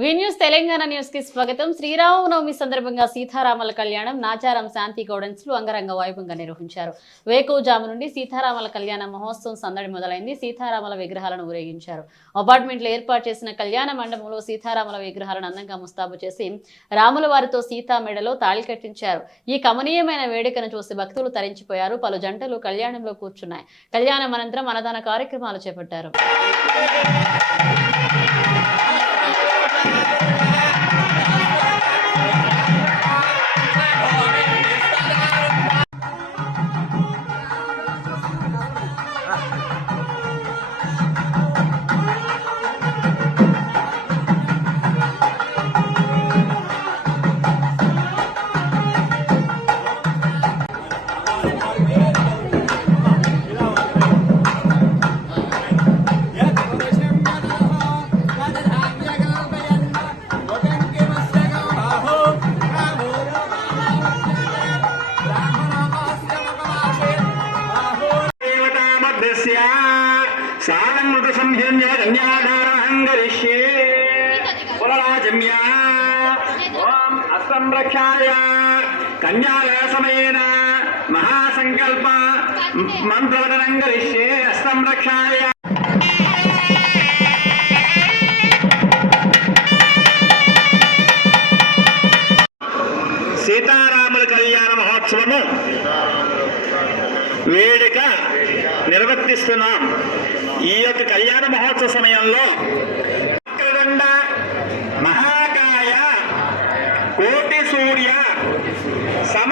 వి news Telangana news కి స్వాగతం. శ్రీరామనవమి సందర్భంగా సీతారామల కళ్యాణం నాచారం శాంతి గౌడెన్స్ లో అంగరంగ వైభవంగా నిర్వహించారు. వేకువజాము నుండి సీతారామల కళ్యాణ మహోత్సవం సందడి మొదలైంది. సీతారామల విగ్రహాలను ఊరేగించారు. అపార్ట్మెంట్లో ఏర్పాటు చేసిన కళ్యాణ మండపంలో సీతారామల విగ్రహాలను అందంగా ముస్తాబు చేసి రాముల వారితో సీతా మెడలో తాళి కట్టించారు. ఈ కమనీయమైన వేడుకను చూసి భక్తులు తరించిపోయారు. పలు జంటలు కళ్యాణంలో కూర్చున్నాయి. కళ్యాణం అనంతరం అన్నదాన కార్యక్రమాలు చేపట్టారు. संरक्षाय कन्यासमयेन महासंकल्प मंत्रवदनं करिष्ये संरक्षाय సీతారాముల కళ్యాణ మహోత్సవము వేడుక నిర్వర్తిస్తున్నాం. ఈ యొక్క కళ్యాణ మహోత్సవ సమయంలో మహాకాయ కోటి సూర్య సమ